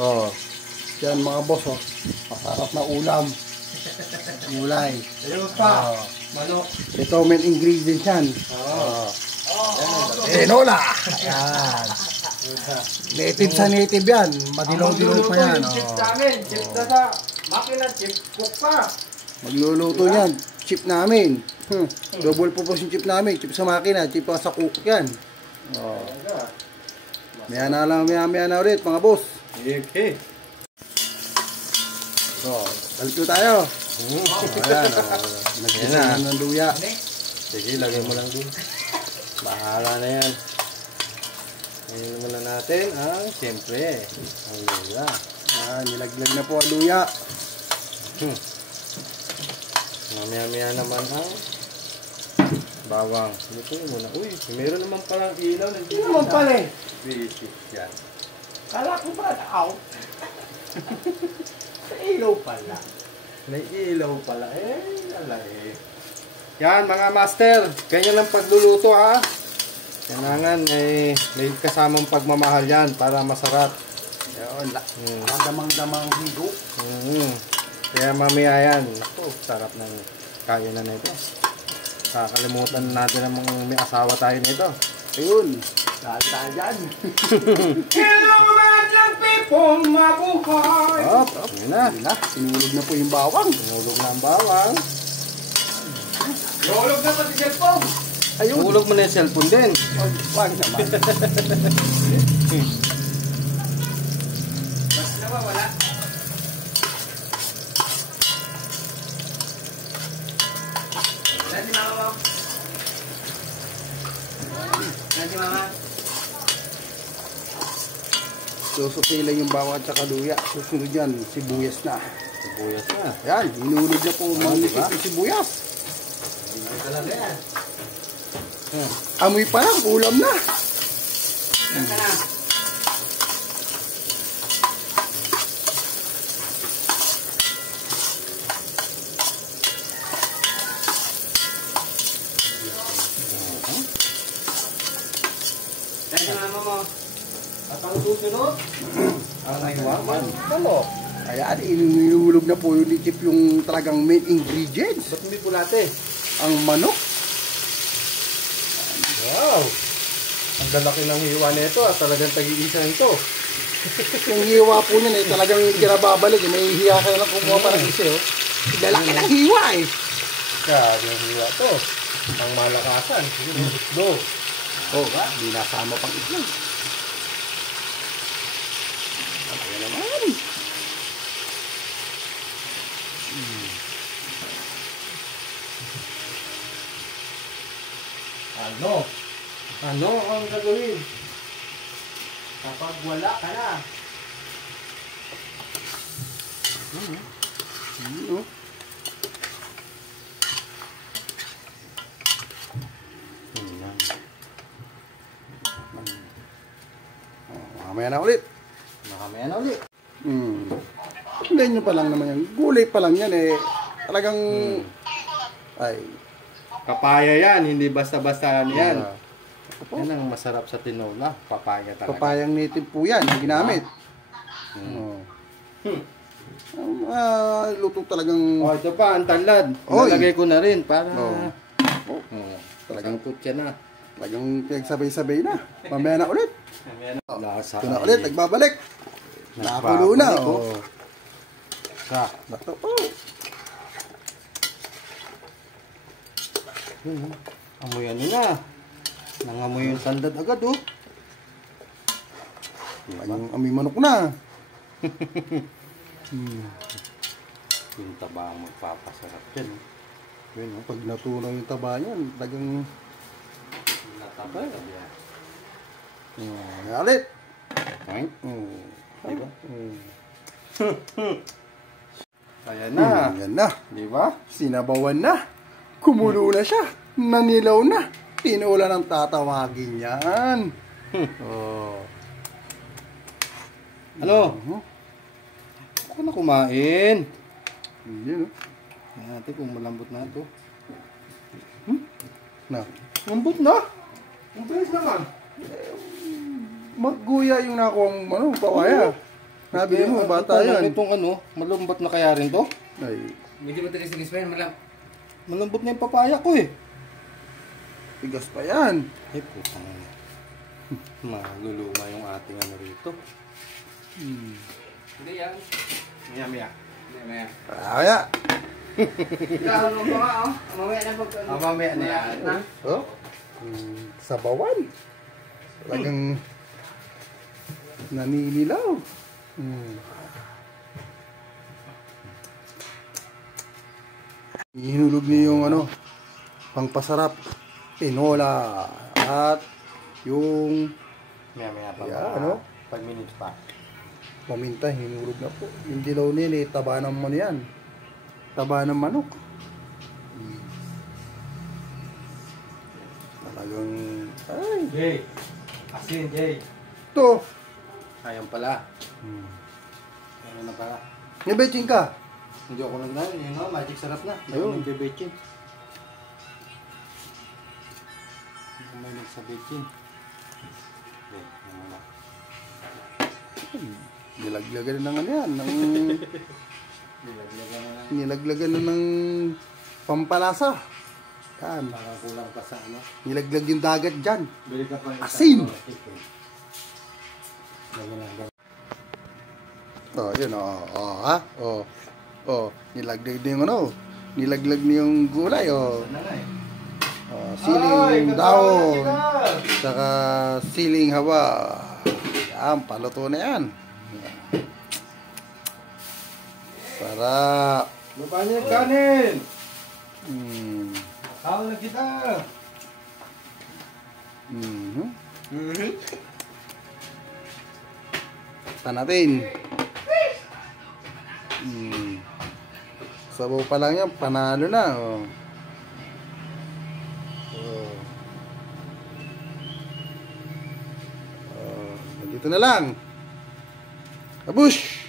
Oh. Yan mga boss, oh. Masarap na ulam. Gulay. Ayun pa. Manok. Ito main ingredients yan. Tinola. Yan. Native sa native yan. Madilaw-dilaw pa yan. Chip namin. Chip na sa makina. Chip cook pa. Magluluto yan. Chip namin. Double purpose yung chip namin. Chip sa makina. Chip pa sa cook yan. Maya na lang. Maya na ulit mga boss. Okay. So, balik tayo. Ayan. Nagkita na ng luya. Sige, lagay mo lang dun. Bahala na yan. Ngayon naman na natin ang, siyempre, ang luya. Nilaglag na po ang luya. Mamaya-maya naman ang bawang. Lutuin mo na. Uy, meron naman palang ilaw. Hindi naman pala eh. Visit yan. Kala ko ba out? Sa ilaw pala. May ilaw pala. Ala eh. Yan mga master. Ganyan ang pagluluto ha. Kailangan may kasamang pagmamahal yan para masarap. Yun. Damang-damang higo. Kaya mamaya yan. Naku, sarap ng kainan na ito. Kakalimutan natin ang mga may asawa tayo nito. Ayun. Dahil tayo dyan. Hello mga people, mabuhay! Yun na. Sinulog na po yung bawang. Sinulog na ang bawang. Sinulog na pati cellphone. Ayun. Sinulog mo na yung cellphone din. Wag naman. Basta na ba, wala? Nanti mama mo. Nanti mama. Susupila yung bawang at saka luya. Susunod yan, sibuyas na. Sibuyas na. Yan, hinulog na po mga sibuyas. Talaga yan. Amoy pa lang, ulam na. Yan ka na. Nanti mama mo. At ang susunod, ang naiwaman. Ano? Ayan, inulog na po yung litip yung talagang main ingredients. Ba't hindi pulate? Ang manok. Wow! Ang lalaki ng hiwa nito at talagang tag-iisa nito. Yung hiwa po niyan eh, talagang hindi ka nababalik eh. May hiya ka lang kumuha para isa eh. Lalaki ng hiwa eh. Grabe yung hiwa to. Ang malakasan. Do. Oh, ba? Di nasama pang itlog. Ano naman? Ano ang gagawin? Kapag wala ka na. Mamaya na ulit. Makamaya na ulit. Hindi nyo pa lang naman yan. Gulay pa lang yan eh. Talagang ay Papaya yan, hindi basta-basta yan. Yan ang masarap sa tinola. Papaya talaga. papayang native po yan. Ginamit. Luto talagang Oh, ito pa, ang tanlad. Oy. Nalagay ko na rin para talagang kutya na. talagang pinagsabay-sabay na. Mamaya na ulit. Lasa. Ito na ulit. Nagbabalik. Nakulo na. Oh. Bato po. Amoy ano na. Nangamoy yung sandad agad oh. Yung amoy manok na. Yung taba ang magpapasarap dyan. Yun, pag natunaw yung taba niyan, talagang Nataba. ulit. Right? Diba? Ayan na. Yan na. Diba? Sinabawan na. Kumulo na siya. Nanilaw na. Tinola ng tatawagin yan. Ano? Ako na kumain. Yun, Ayan natin kung malambot na ito. na. Lambot na? Ang bilis naman. Magguya yung nakuha mong papaya. Nabili mo, bata yan. Itong ano, malambot na kaya rin to? Ay, Hindi mo tigas-tigas pa yan, malam. Malambot na yung papaya ko eh. tigas pa yan. Ay, putang. Maluluma yung ating ano rito. Hindi yan. Maya. Hindi, maya. Kaya. Ikaw, ano ba nga, oh? Mamaya na pag... Mamaya na yan. Oh? Sabawan. Talagang naninilaw. Hinulog niyo yung ano, pangpasarap, tinola, at yung Maya pa. Yeah, ano? 5 minutes pa. paminta, hinulog na po. Yung dilaw nila, taba ng ano yan. Taba ng manok. Talagang, ay, Jay. Asin, Jay. ito. Ayan pala. Ayan na pala. Nabetching ka. Hindi ako nagdaan. Yun nga, magic sarap na. Hindi Ayun. ako nagbebetchin. Hindi ako may nagsabetchin. Okay, ano na. Nilaglagan na ng ano yan. Ng, Nilaglagan na lang. nilaglagan na ng pampalasa. Yan. Parang kulang pa sa ano. Nilaglag yung dagat dyan. Bili ka pa yung Asin! Lagyan lang. Oh, yun ha? Nilaglag na yung ano. Nilaglag na yung gulay, Ano na eh. Siling daon. Saka siling haba. Yan, paluto na yan. Sarap. Baba niya yung kanin! Tawag na kita! Pa natin. Sabaw pa lang yan, panalo na. Nandito na lang. Abush!